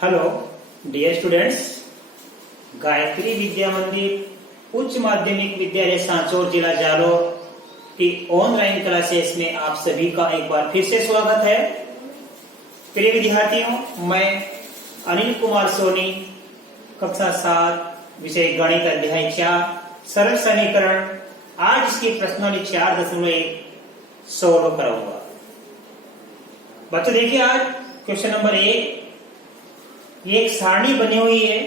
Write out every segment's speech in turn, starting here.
Hello dear students, Gayatri विद्या मंदिर उच्च माध्यमिक विद्यालय सांचौर जिला जालोर की ऑनलाइन क्लासेस में आप सभी का एक बार फिर से स्वागत है। प्रिय विद्यार्थियों, मैं अनिल कुमार सोनी, कक्षा 7 विषय गणित अध्याय 4 सरल समीकरण, आज इसकी प्रश्नावली 4.1 सोल्व कराऊंगा। बच्चों देखिए, आज क्वेश्चन नंबर 1, ये एक सारणी बनी हुई है।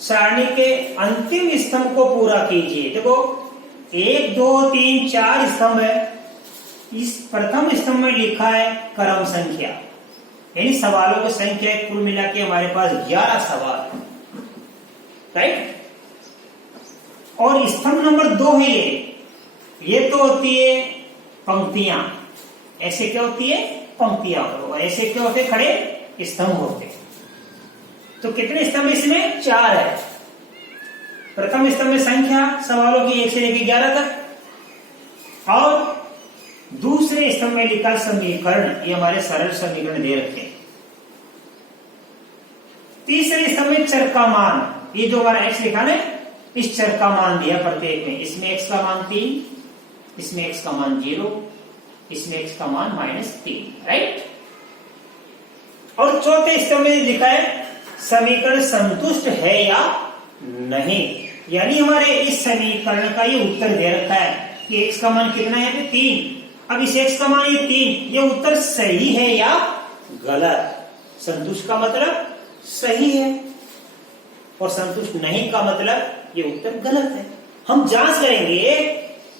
सारणी के अंतिम स्तंभ को पूरा कीजिए। देखो 1 2 3 4 स्तंभ है। इस प्रथम स्तंभ में लिखा है क्रम संख्या, यानी सवालों की संख्या कुल मिला के हमारे पास 11 सवाल है, राइट। और स्तंभ नंबर 2 है ये तो होती है पंक्तियां। ऐसे क्या होती है? पंक्तियां। और ऐसे क्या होते? खड़े स्तंभ होते। तो कितने स्तंभ इसमें? 4 है। प्रथम स्तंभ में संख्या सवालों की 1 से लेकर 11 तक, और दूसरे स्तंभ में लिखा समीकरण, ये हमारे सरल समीकरण दे रखे हैं। तीसरे स्तंभ में चर का मान, ये जो हमारा x लिखा है, इस चर का मान दिया प्रत्येक में। इसमें x का मान 3, इसमें x का मान 0, इसमें x का मान -3, राइट। और चौथे स्तंभ में लिखा है समीकरण संतुष्ट है या नहीं, यानी हमारे इस समीकरण का ये उत्तर दे रखा है कि x का मान कितना है? 3। अब इस x का मान ये 3, ये उत्तर सही है या गलत? संतुष्ट का मतलब सही है और संतुष्ट नहीं का मतलब ये उत्तर गलत है। हम जांच करेंगे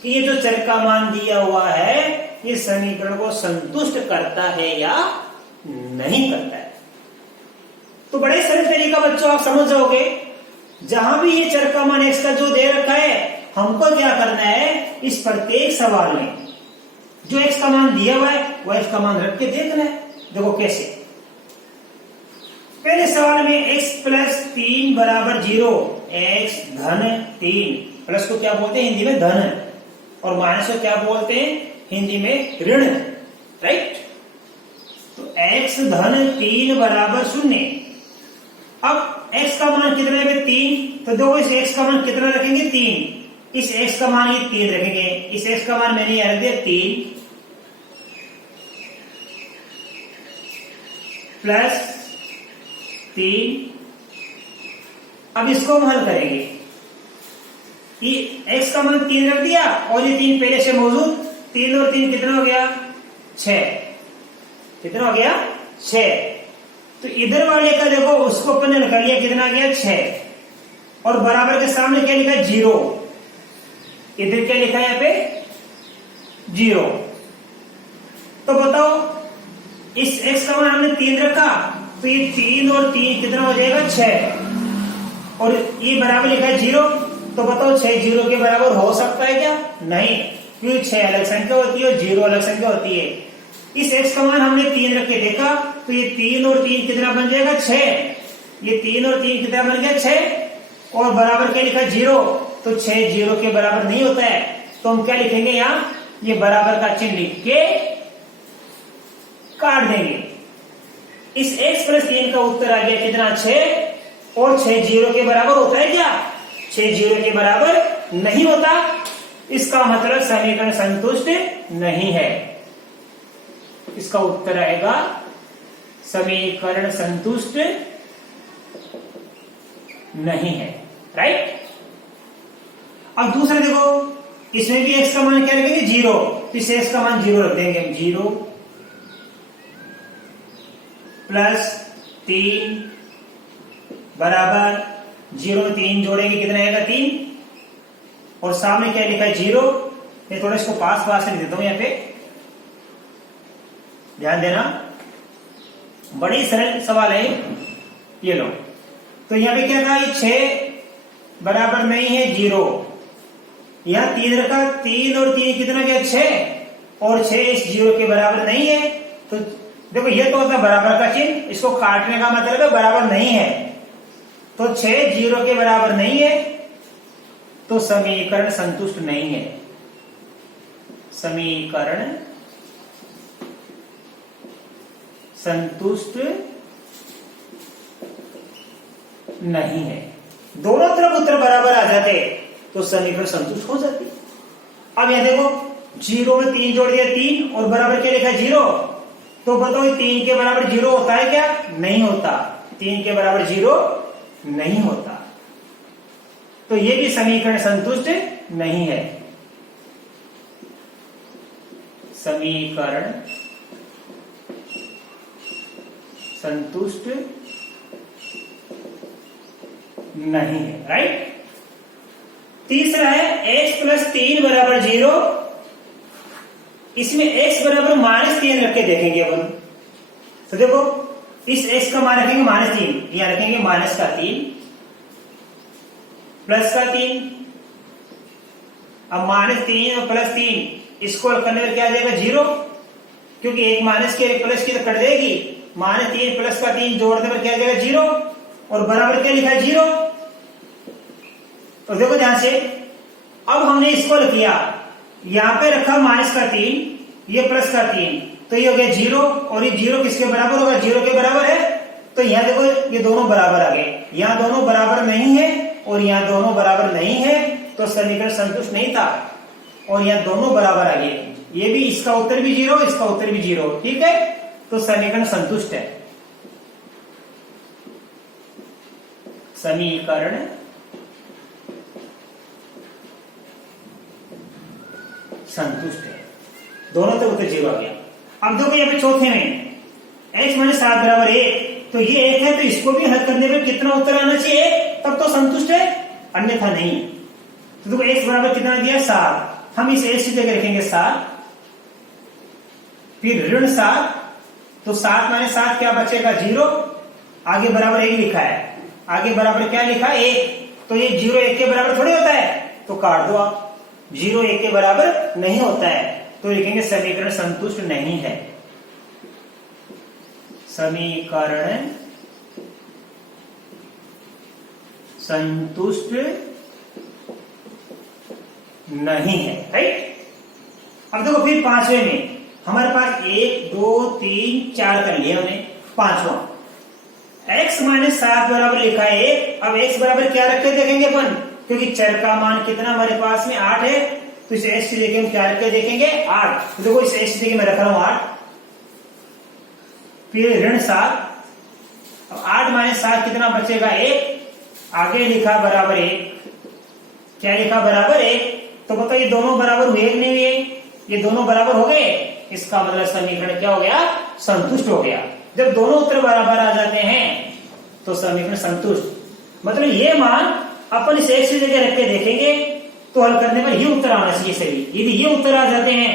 कि ये जो चर का मान दिया हुआ है ये समीकरण को संतुष्ट करता है या नहीं करता है। तो बड़े सरल तरीका बच्चों आप समझ जाओगे। जहां भी ये चर का मान x का जो दे रखा है, हमको क्या करना है, इस प्रत्येक सवाल में जो x का मान दिया हुआ है वो x का मान रख के देखना है। देखो कैसे। पहले सवाल में x + 3 = 0, x धन 3, प्लस को क्या बोलते हैं हिंदी में? धन, और माइनस को क्या बोलते हैं हिंदी में? ऋण, राइट। तो x धन 3 = 0। अब x का मान कितना है? 3। तो देखो इस x का मान कितना रखेंगे? 3। इस x का मान ये 3 रखेंगे। इस x का मान मैंने यहां रख दिया 3 + 3। अब इसको हम हल करेंगे। ये x का मान 3 रख दिया और ये 3 पहले से मौजूद। 3 और 3 कितना हो गया? 6। कितना हो गया? 6। तो इधर वाले का देखो, उसको अपन ने निकाल लिया, कितना आ गया? 6। और बराबर के सामने क्या लिखा है? 0। इधर क्या लिखा है? यहाँ पे 0। तो बताओ, इस x का मान हमने 3 रखा, तो ये 3 और 3 कितना हो जाएगा? 6। और ये बराबर लिखा है 0। तो बताओ 6 0 के बराबर हो सकता है क्या? नहीं, क्योंकि 6 अलग संख्या होती है और 0 अलग संख्या होती है। इस x का मान हमने 3 रख के देखा, तो ये 3 और 3 कितना बन जाएगा? 6। ये 3 और 3 कितना बन गया? 6। और बराबर क्या लिखा है? 0। तो 6 0 के बराबर नहीं होता है, तो हम क्या लिखेंगे यहां? ये बराबर का चिन्ह लिख के काट देंगे। इस x + 3 का उत्तर आ गया कितना? 6। और 6 0 के बराबर होता है क्या? 6 0 के बराबर नहीं होता। इसका मतलब समीकरण संतुष्ट नहीं है। इसका उत्तर आएगा समीकरण संतुष्ट नहीं है, राइट। अब दूसरा देखो, इसमें भी x का मान क्या रखेंगे? 0। तो इस x का मान 0 रख देंगे हम। 0 + 3 बराबर 0 में 3 जोड़ेंगे, कितना आएगा? 3। और सामने क्या लिखा है? 0। मैं थोड़ा इसको पास से लिख देता हूं, यहां पे ध्यान देना, बड़ी सरल सवाल है ये लो। तो यहां पे क्या था? ये 6 बराबर नहीं है 0। यहां 3 रखा, 3 और 3 कितना गया? 6। और 6 इस 0 के बराबर नहीं है। तो देखो, ये तो होता है बराबर का चिन्ह, इसको काटने का मतलब है बराबर नहीं है। तो 6 0 के बराबर नहीं है, तो समीकरण संतुष्ट नहीं है। समीकरण संतुष्ट नहीं है। दोनों तरफ उत्तर बराबर आ जाते तो समीकरण संतुष्ट हो जाती। अब यहां देखो 0 में 3 जोड़ दिया 3 और बराबर क्या लिखा 0, तो बताओ 3 के बराबर 0 होता है क्या? नहीं होता। 3 के बराबर 0 नहीं होता, तो ये भी समीकरण संतुष्ट नहीं है। समीकरण संतुष्ट नहीं है, राइट। तीसरा है x प्लस 3 बराबर 0। इसमें x बराबर -3 रख के देखेंगे अपन। तो देखो इस x का मान रखेंगे -3, यहां रखेंगे -3 +3। अब -3 और +3 इसको करने में क्या आ जाएगा 0, क्योंकि एक माइनस की एक प्लस की तो कट जाएगी। -3 +3 जोड़ने पर क्या आ जाएगा 0 और बराबर क्या लिखा है 0। तो देखो ध्यान से, अब हमने इसको किया, यहां पे रखा -3, ये +3, तो ये हो गया 0 और ये 0 किसके बराबर होगा? 0 के बराबर है। तो यहां देखो ये दोनों बराबर आ गए, यहां दोनों बराबर नहीं है और यहां दोनों बराबर नहीं है, तो समीकरण संतुष्ट नहीं था। और यहां दोनों बराबर आ गए, ये भी, इसका उत्तर भी 0, इसका उत्तर भी 0, ठीक है, तो समीकरण संतुष्ट है। समीकरण संतुष्ट है, दोनों तो उत्तर 0 आ गया। अब देखो यहाँ पे चौथे में x - 7 बराबर 1, तो ये 1 है, तो इसको भी हल करने में कितना उत्तर आना चाहिए? तब तो संतुष्ट है, अन्यथा नहीं। तो देखो x बराबर कितना दिया 7, हम इस x की जगह रखेंगे 7, फिर ऋण 7, तो 7 - 7 क्या बचेगा 0, आगे बराबर 1 लिखा है, आगे बराबर क्या लिखा है 1, तो ये 0 1 के बराबर थोड़ी होता है, तो काट दो आप। 0 1 के बराबर नहीं होता है, तो लिखेंगे समीकरण संतुष्ट नहीं है। समीकरण संतुष्ट नहीं है, राइट। अब देखो फिर पांचवें में हमारे पास 1 2 3 4 कर लिया हमने। पांचवा x - 7 बराबर लिखा है 1। अब x बराबर क्या रखे देखेंगे अपन, क्योंकि चर का मान कितना हमारे पास में 8 है, तो इस x की जगह हम क्या रख के देखेंगे 8। तो देखो इस x की जगह मैं रख रहा हूं 8, फिर ऋण 7। अब 8 - 7 कितना बचेगा 1, आगे लिखा बराबर 1, क्या लिखा बराबर 1। तो बताओ ये दोनों बराबर हुए कि नहीं हुए? ये दोनों बराबर हो गए, इसका मतलब समीकरण क्या हो गया? संतुष्ट हो गया। जब दोनों उत्तर बराबर आ जाते हैं तो समीकरण संतुष्ट, मतलब ये मान अपन इस x की जगह रख के देखेंगे तो हल करने पर ये उत्तर आना चाहिए सही। यदि ये उत्तर आ जाते हैं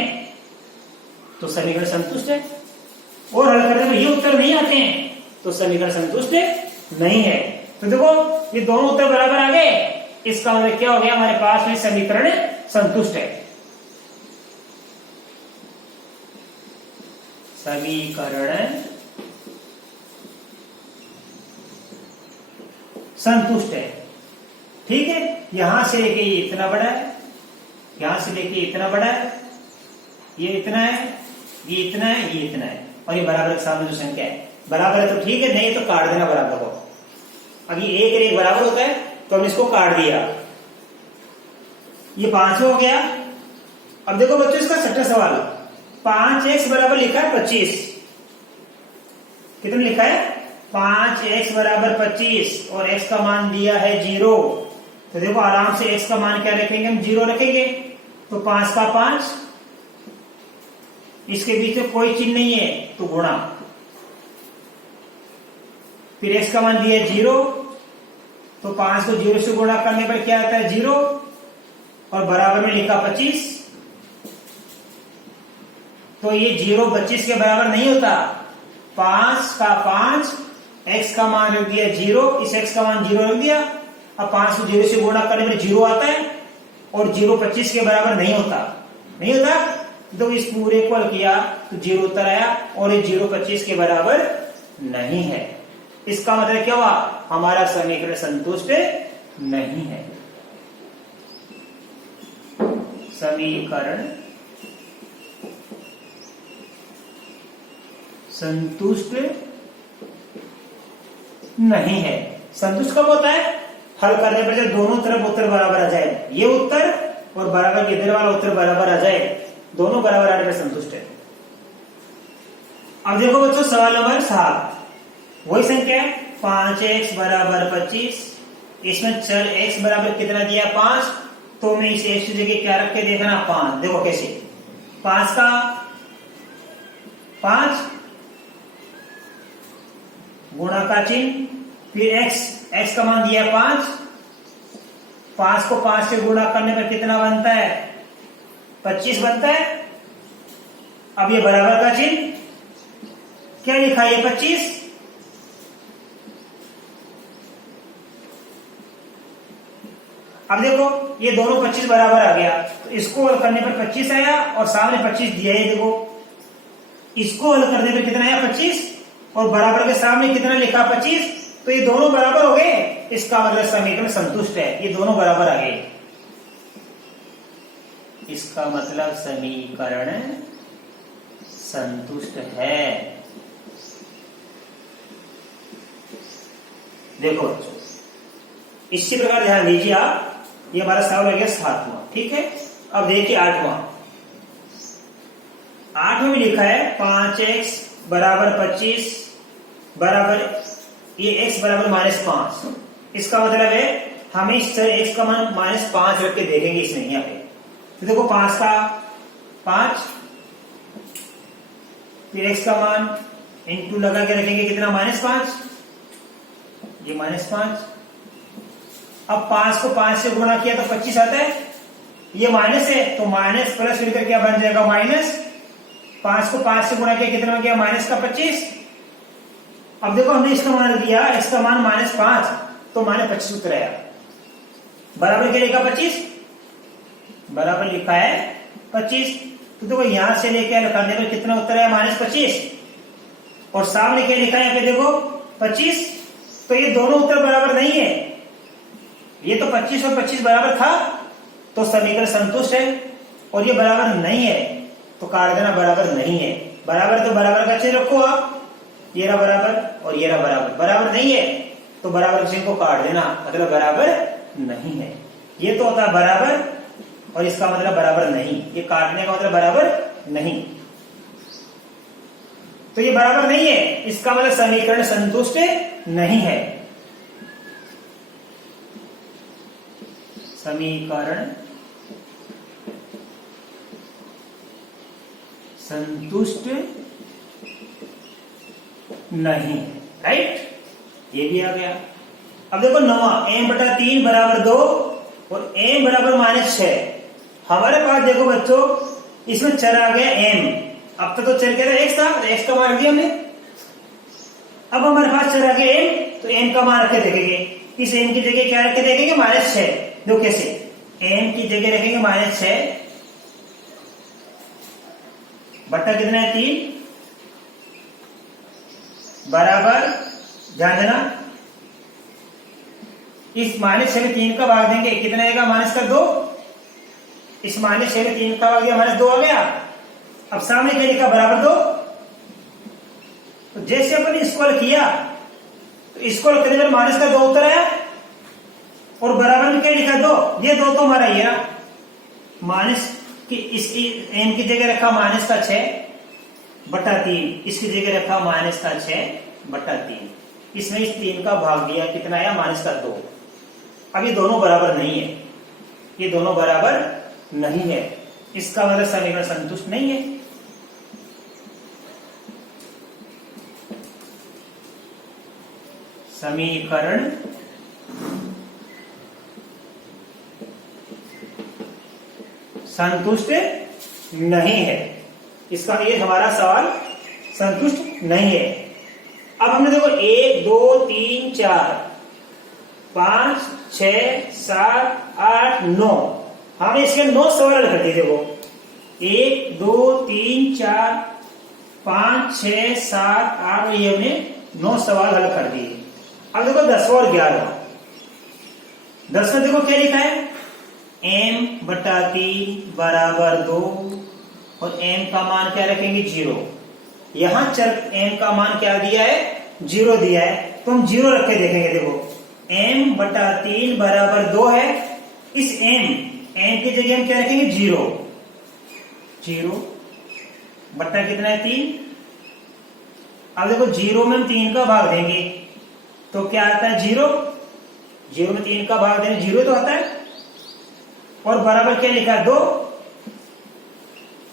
तो समीकरण संतुष्ट है, और हल करने पर ये उत्तर नहीं आते हैं तो समीकरण संतुष्ट नहीं है। तो देखो ये दोनों उत्तर बराबर आ गए, इसका मतलब क्या हो गया? हमारे पास में समीकरण संतुष्ट है। समीकरण संतुष्ट है, ठीक है। यहां से लेके ये इतना बड़ा है, यहां से लेके इतना बड़ा है, ये इतना है, ये इतना है, ये इतना है, और ये बराबर के सामने जो संख्या है बराबर है तो ठीक है, नहीं तो काट देना बराबर को। अब ये 1 और 1 बराबर होता है तो हम इसको काट दिया, ये 5 हो गया। अब देखो बच्चों इसका छठा सवाल, 5x बराबर लिखा है 25, कितना लिखा है 5x बराबर 25 और x का मान दिया है 0। तो देखो आराम से x का मान क्या रखेंगे हम 0 रखेंगे, तो 5 का 5, इसके बीच में कोई चिन्ह नहीं है तो गुणा, फिर x का मान दिया है 0, तो 5 को 0 से गुणा करने पर क्या आता है 0 और बराबर में लिखा 25, तो ये 0 25 के बराबर नहीं होता। 5 का 5, x का मान रख दिया 0, इस x का मान 0 रख दिया। अब 5 को 0 से गुणा करने पर 0 आता है और 0 25 के बराबर नहीं होता, नहीं होता। तो इस पूरे को हल किया तो 0 उत्तर आया और ये 0 25 के बराबर नहीं है। इसका मतलब क्या हुआ? हमारा समीकरण संतुष्ट नहीं है। समीकरण संतुष्ट नहीं है। संतुष्ट कब होता है? हल करने पर जब दोनों तरफ उत्तर बराबर आ जाए, ये उत्तर और बराबर इधर वाला उत्तर बराबर आ जाए, दोनों बराबर आने पर संतुष्ट है। अब देखो बच्चों सवाल नंबर 7, वही संख्या है 5x बराबर 25, इसमें चर x बराबर कितना दिया 5, तो मैं इस x की जगह क्या रख के देखना 5। देखो कैसे 5 का 5 गुणा का चिन्ह, फिर x का मान दिया 5 को 5 से गुणा करने पर कितना बनता है 25 बनता है। अब ये बराबर का चिन्ह क्या लिखा है 25, अब देखो ये दोनों 25 बराबर आ गया, तो इसको हल करने पर 25 आया और सामने 25 दिया है। देखो इसको हल करने पर कितना आया 25 और बराबर के सामने कितना लिखा 25, तो ये दोनों बराबर हो गए। इसका मतलब समीकरण संतुष्ट है, ये दोनों बराबर आ गए। इसका मतलब समीकरण संतुष्ट है। देखो बच्चों इसी प्रकार ध्यान दीजिए आप, ये हमारा सवाल हो गया 7वां, ठीक है। अब देखिए 8वां में लिखा है 5x बराबर 25 बराबर ये x बराबर -5। इसका मतलब है हमें इस x का मान -5 रख के देखेंगे इसमें यहाँ पे। तो देखो 5 का 5, फिर x का मान इंटू लगा के रखेंगे कितना -5, ये -5। अब 5 को 5 से गुणा किया तो 25 आता है, ये माइनस है तो माइनस प्लस मिलकर क्या बन जाएगा माइनस। 5 को 5 से गुणा किया कितना हो गया माइनस का 25। अब देखो हमने इसका मान दिया, इसका मान -5 तो -25 उत्तर आया। बराबर क्या लिखा 25, बराबर लिखा है 25। तो देखो यहां से लेकर करने पर कितना उत्तर आया -25 और सामने क्या लिखा है यहाँ पे देखो 25, तो ये दोनों उत्तर बराबर नहीं है। ये तो 25 और 25 बराबर था तो समीकरण संतुष्ट है, और ये बराबर नहीं है तो काट देना बराबर नहीं है। बराबर तो बराबर का चिन्ह रखो आप, ये रहा बराबर और ये रहा बराबर। बराबर नहीं है तो बराबर चिन्ह को काट देना, मतलब बराबर नहीं है। ये तो होता है बराबर और इसका मतलब बराबर नहीं, ये काटने का मतलब बराबर नहीं, तो ये बराबर नहीं है, इसका मतलब समीकरण संतुष्ट नहीं है। समीकरण संतुष्ट नहीं, राइट, ये भी आ गया। अब देखो 9 m/3 बराबर 2 और m बराबर -6। हमारे पास देखो बच्चों इसमें चर आ गया m। अब तक तो चर क्या था x था, तो x का मान रख दिया हमने। अब हमारे पास चर आ गया m, तो m का मान रख के देखेंगे। इस m की जगह क्या रख के देखेंगे -6। देखो कैसे m की जगह रखेंगे -6 बट्टा कितना है 3 बराबर, ध्यान देना इस -6 में 3 का भाग देंगे कितना आएगा -2। इस -6 में 3 का भाग दिया -2 आ गया। अब सामने क्या लिखा बराबर 2, तो जैसे अपन इसको हल किया तो इसको हल करने पर -2 उत्तर आया और बराबर में क्या लिखा 2, ये 2 तो हमारा ये रहा। माइनस की इसकी m की जगह रखा -6/3, इसकी जगह रखा -6/3, इसमें इस 3 का भाग दिया कितना आया -2। अब ये दोनों बराबर नहीं है, ये दोनों बराबर नहीं है, इसका मतलब समीकरण संतुष्ट नहीं है। समीकरण संतुष्ट नहीं है, इसका ये हमारा सवाल संतुष्ट नहीं है। अब हमने देखो 1 2 3 4 5 6 7 8 9, हमने इसके 9 सवाल हल कर दिए। देखो 1 2 3 4 5 6 7 8, ये हमने 9 सवाल हल कर दिए। अब देखो 10 और 11, 10 में देखो क्या लिखा है m/3 बराबर 2 और m का मान क्या रखेंगे 0। यहां चर m का मान क्या दिया है 0 दिया है, तो हम 0 रख के देखेंगे। देखो m बटा 3 बराबर 2 है। इस m की जगह हम क्या रखेंगे 0 बट्टा कितना है 3। अब देखो 0 में हम 3 का भाग देंगे तो क्या आता है 0 में 3 का भाग देंगे 0 तो आता है। और बराबर क्या लिखा है 2।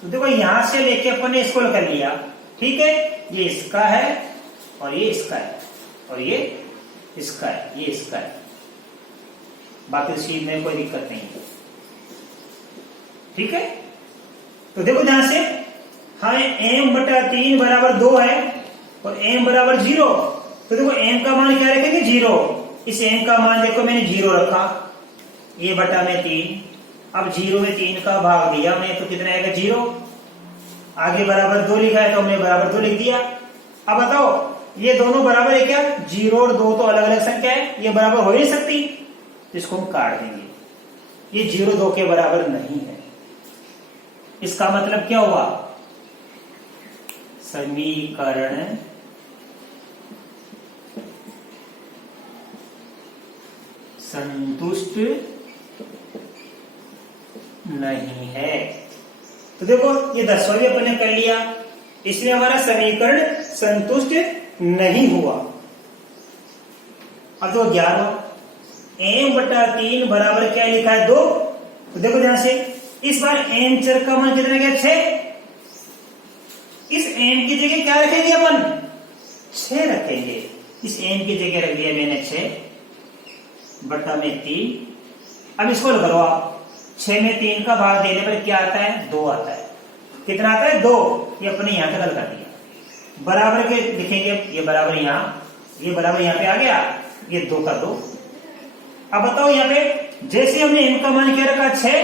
तो देखो यहां से लेके अपन ने इसको कर लिया, ठीक है। ये इसका है और ये इसका है और ये इसका है, ये इसका है। बाकी चीज में कोई दिक्कत नहीं है, ठीक है। तो देखो ध्यान से, हाँ m बटा 3 बराबर 2 है और m बराबर 0। तो देखो m का मान क्या रखेंगे 0। इस m का मान देखो मैंने 0 रखा, ये बटा में 3। अब 0 में 3 का भाग दिया हमने तो कितना आएगा 0। आगे बराबर 2 लिखा है तो हमने बराबर 2 लिख दिया। अब बताओ ये दोनों बराबर है क्या? 0 और 2 तो अलग अलग संख्या है, ये बराबर हो ही नहीं सकती, तो इसको हम काट देंगे। ये 0 2 के बराबर नहीं है। इसका मतलब क्या हुआ? समीकरण संतुष्ट नहीं है। तो देखो ये 10वां भी अपन ने कर लिया, इसमें हमारा समीकरण संतुष्ट नहीं हुआ। अब तो 11 m बटा 3 बराबर क्या लिखा है 2। तो देखो ध्यान से, इस बार m चर का मान कितना गया 6। इस m की जगह क्या रखेंगे अपन 6 रखेंगे। इस m की जगह रख दिया मैंने 6 बटा में 3। अब इसको करो आप, 6 में 3 का भाग देने पर क्या आता है 2 आता है। कितना आता है 2। ये अपने यहां पे हल कर दिया। बराबर के लिखेंगे, ये बराबर ये बराबर यहां पे आ गया, ये 2 का 2। अब बताओ यहाँ पे जैसे हमने m का मान क्या रखा 6,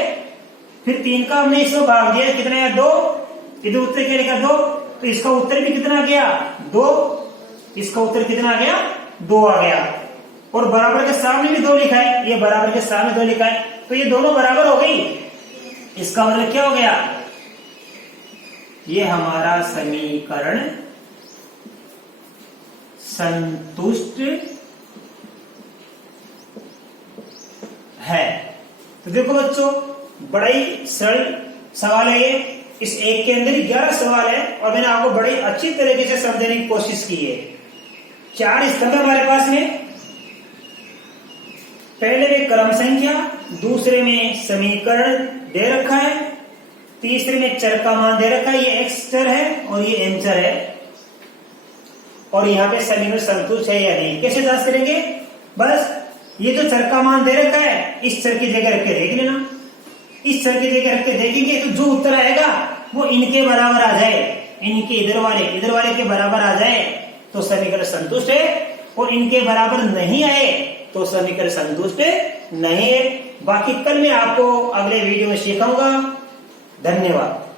फिर 3 का हमने इसको भाग दिया, कितना है 2। इधर उत्तर क्या लिखा 2, तो इसका उत्तर भी कितना आ गया 2। इसका उत्तर कितना आ गया 2 आ गया। और बराबर के सामने भी 2 लिखा है, ये बराबर के सामने 2 लिखा है, तो ये दोनों बराबर हो गई। इसका मतलब क्या हो गया? ये हमारा समीकरण संतुष्ट है। तो देखो बच्चों, बड़ा ही सरल सवाल है ये। इस एक के अंदर 11 सवाल है और मैंने आपको बड़ी अच्छी तरीके से समझने की कोशिश की है। 4 स्तंभ हमारे पास में, पहले में क्रम संख्या, दूसरे में समीकरण दे रखा है, तीसरे में चर का मान दे रखा है, ये x चर है और ये m चर है। और यहाँ पे समीकरण संतुष्ट है या नहीं, कैसे जांच करेंगे? बस ये जो चर का मान दे रखा है, इस चर की जगह रख के देख लेना। इस चर की जगह रख के देखेंगे तो जो उत्तर आएगा वो इनके बराबर आ जाए, इनके इधर वाले के बराबर आ जाए तो समीकरण संतुष्ट है, और इनके बराबर नहीं आए तो समीकरण संतुष्ट नहीं है। बाकी कल मैं आपको अगले वीडियो में सिखाऊंगा। धन्यवाद।